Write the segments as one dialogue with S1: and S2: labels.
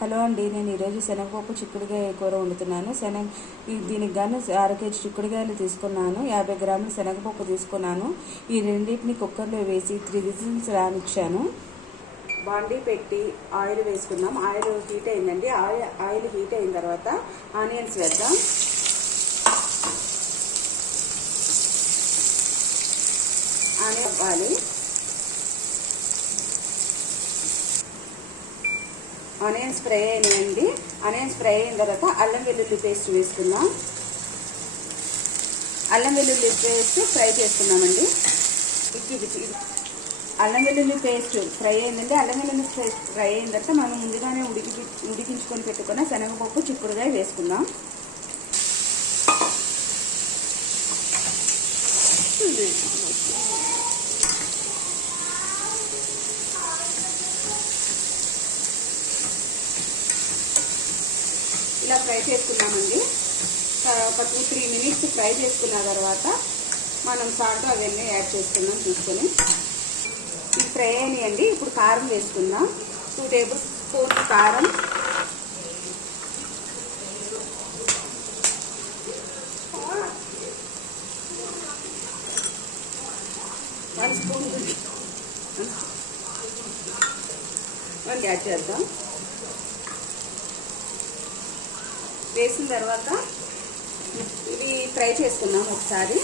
S1: Hello అండి నేను ఈరోజు శనగపప్పు చిక్కుడుకాయ కూర వండుతున్నాను. శనగ దీనికి గాను అర కేజీ చిక్కుడుకాయలు తీసుకున్నాను. యాభై గ్రాములు శనగపప్పు తీసుకున్నాను. ఈ రెండింటిని కుక్కర్లో వేసి త్రీ విజిల్స్ రానిచ్చాను. బాండీ పెట్టి ఆయిల్ వేసుకుందాం. ఆయిల్ హీట్ అయిందండి. ఆయిల్ ఆయిల్ హీట్ అయిన తర్వాత ఆనియన్స్ వేద్దాం. ఆనియన్ అవ్వాలి ఆనియన్స్ ఫ్రై అయినాయండి. ఆనియన్స్ ఫ్రై అయిన తర్వాత అల్లం వెల్లుల్లి పేస్ట్ వేసుకుందాం. అల్లం వెల్లుల్లి పేస్ట్ ఫ్రై చేసుకున్నామండి. ఇచ్చి అల్లం వెల్లుల్లి పేస్ట్ ఫ్రై అయిందండి అల్లం వెల్లుల్లి పేస్ట్ ఫ్రై అయిన తర్వాత మనం ముందుగానే ఉడికి ఉడికించుకొని పెట్టుకున్న శనగపప్పు చిక్కుడుగా వేసుకుందాం. ఇలా ఫ్రై చేసుకున్నామండి. ఒక టూ త్రీ మినిట్స్ ఫ్రై చేసుకున్న తర్వాత మనం సాల్ట్ అవన్నీ యాడ్ చేసుకుందాం చూసుకొని ఇవి ఫ్రై అయినాయండి. ఇప్పుడు కారం వేసుకుందాం. టూ టేబుల్ స్పూన్ కారం వన్ స్పూన్. వన్ యాడ్ చేద్దాం. వేసిన తర్వాత ఇవి ఫ్రై చేసుకున్నాం ఒకసారి.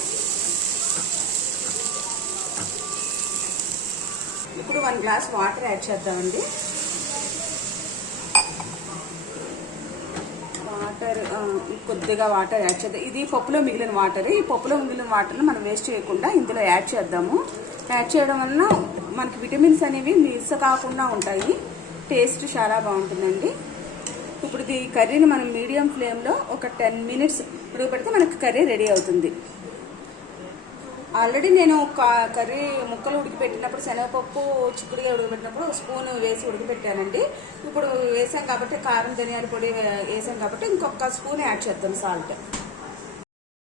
S1: ఇప్పుడు వన్ గ్లాస్ వాటర్ యాడ్ చేద్దామండి. వాటర్ కొద్దిగా వాటర్ యాడ్ చేద్దాం. ఇది పప్పులో మిగిలిన వాటర్. ఈ పప్పులో మిగిలిన వాటర్ని మనం వేస్ట్ చేయకుండా ఇందులో యాడ్ చేద్దాము. యాడ్ చేయడం వలన మనకి విటమిన్స్ అనేవి మిస్ కాకుండా ఉంటాయి. టేస్ట్ చాలా బాగుంటుందండి. ఇప్పుడు ఈ కర్రీని మనం మీడియం ఫ్లేమ్లో ఒక టెన్ మినిట్స్ ఉడకబెడితే మనకి కర్రీ రెడీ అవుతుంది. ఆల్రెడీ నేను ఒక కర్రీ ముక్కలు ఉడికిపెట్టినప్పుడు శనగపప్పు చిక్కుడుగా ఉడకబెట్టినప్పుడు స్పూన్ వేసి ఉడకబెట్టానండి ఇప్పుడు వేసాం కాబట్టి కారం ధనియాల పొడి వేసాం కాబట్టి ఇంకొక స్పూన్ యాడ్ చేద్దాం సాల్ట్.